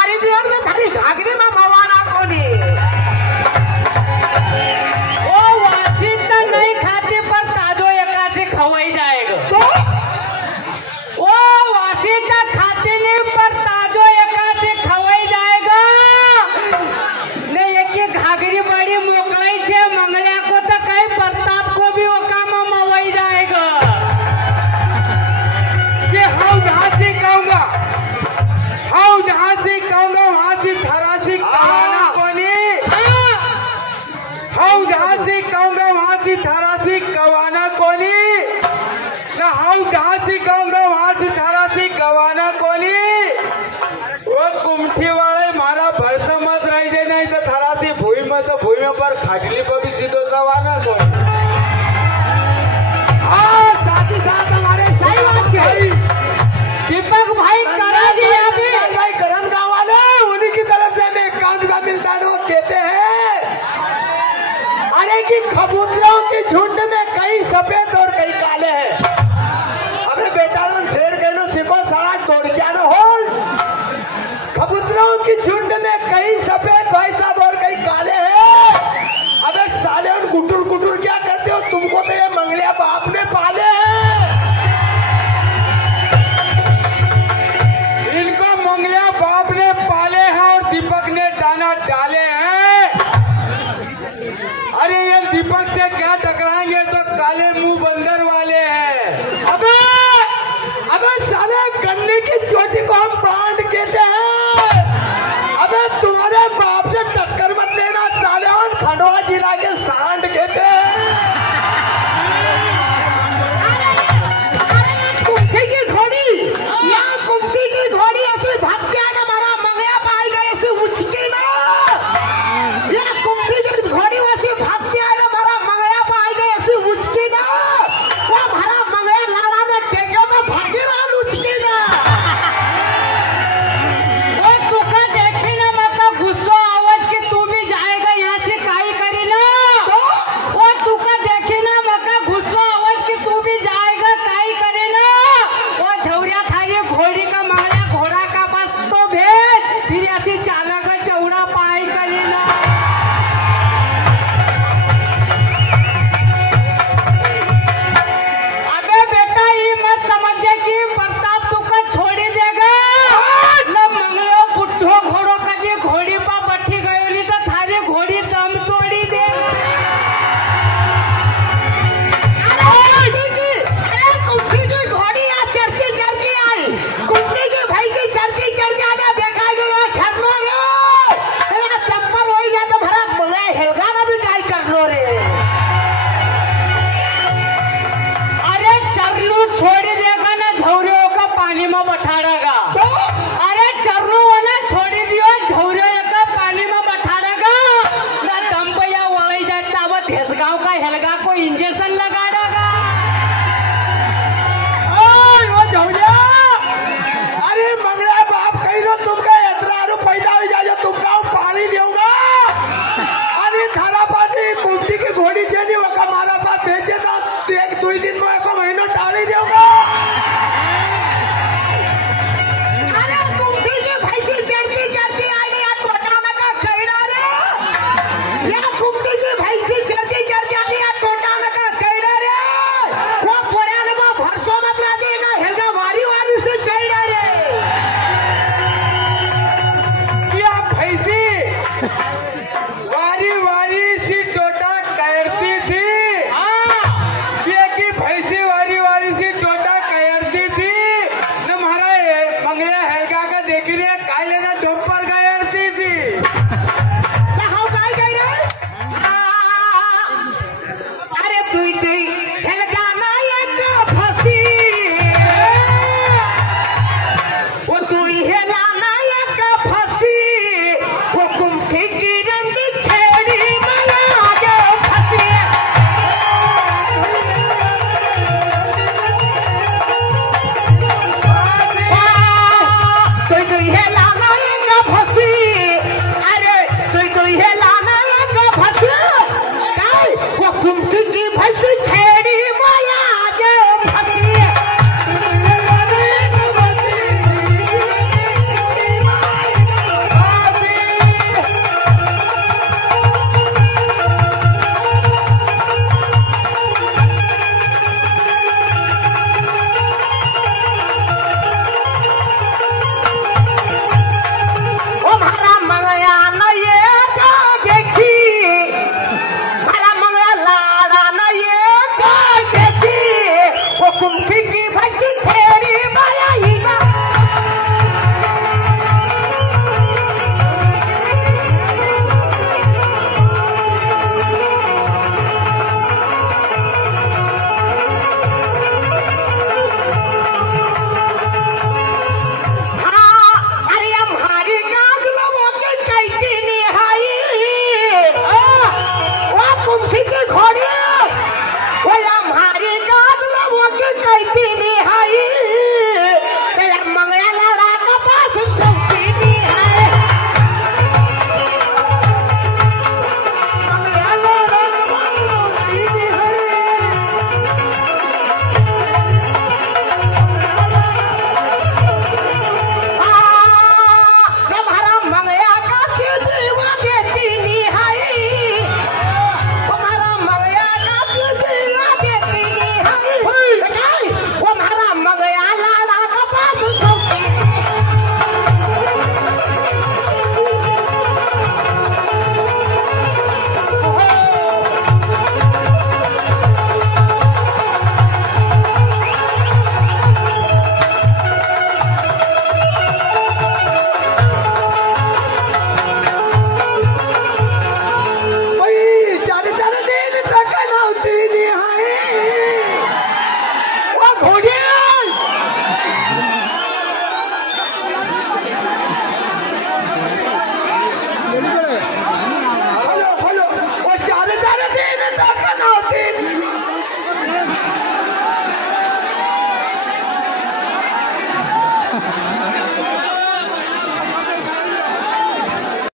मारी दी और थारी घाघरी में मवाना कोनी ओ वासित नहीं खाते पर ताजो एका से खवाई जाएगा तो ओ वासित खाते नहीं पर ताजो एका से खवाई जाएगा ने एक घाघरी बड़ी मोकलाई छे मंगल्या को तो कई प्रताप को भी ओका में मवाई जाएगा ये हम जहाँ से कहूँगा वहाँ से थारा से कवाना कोनी हम जहाँ से कहूँगा वहाँ से थारा से कवाना कोनी ना हम जहाँ से कहूँगा वहाँ से थारा से कवाना कोनी वो कुमठी वाले मारा भरस मत रही जाए नहीं तो थारा से भूई में तो भूई में पर खाटली पर भी सीधो कवाना कोनी हाँ साथ ही साथ हमारे सही बात है दीपक भाई करा दिया अभी भाई गरम गाँव वाले उन्हीं की तरफ से हमें अकाउंट का मिलता है देते हैं अरे कि कबूतरों के झुंड में कई सफेद और कई काले हैं अबे बेटा शेर कहना सीखो साथ दौड़ क्या न हो कबूतरों के झुंड में कई सफेद भाई साहब और कई काले हैं अबे साले और गुटुर गुटुर क्या करते हो तुमको तो ये मंगलिया बाप ने पाले हैं इनको मंगलिया बाप ने पाले हैं और दीपक ने दाना डाले हैं अरे ये दीपक से क्या टकराएंगे तो काले मुंह बंदर वाले हैं अबे अबे साले गन्ने की चोटी को हम ब्रांड कहते हैं अबे तुम्हारे बाप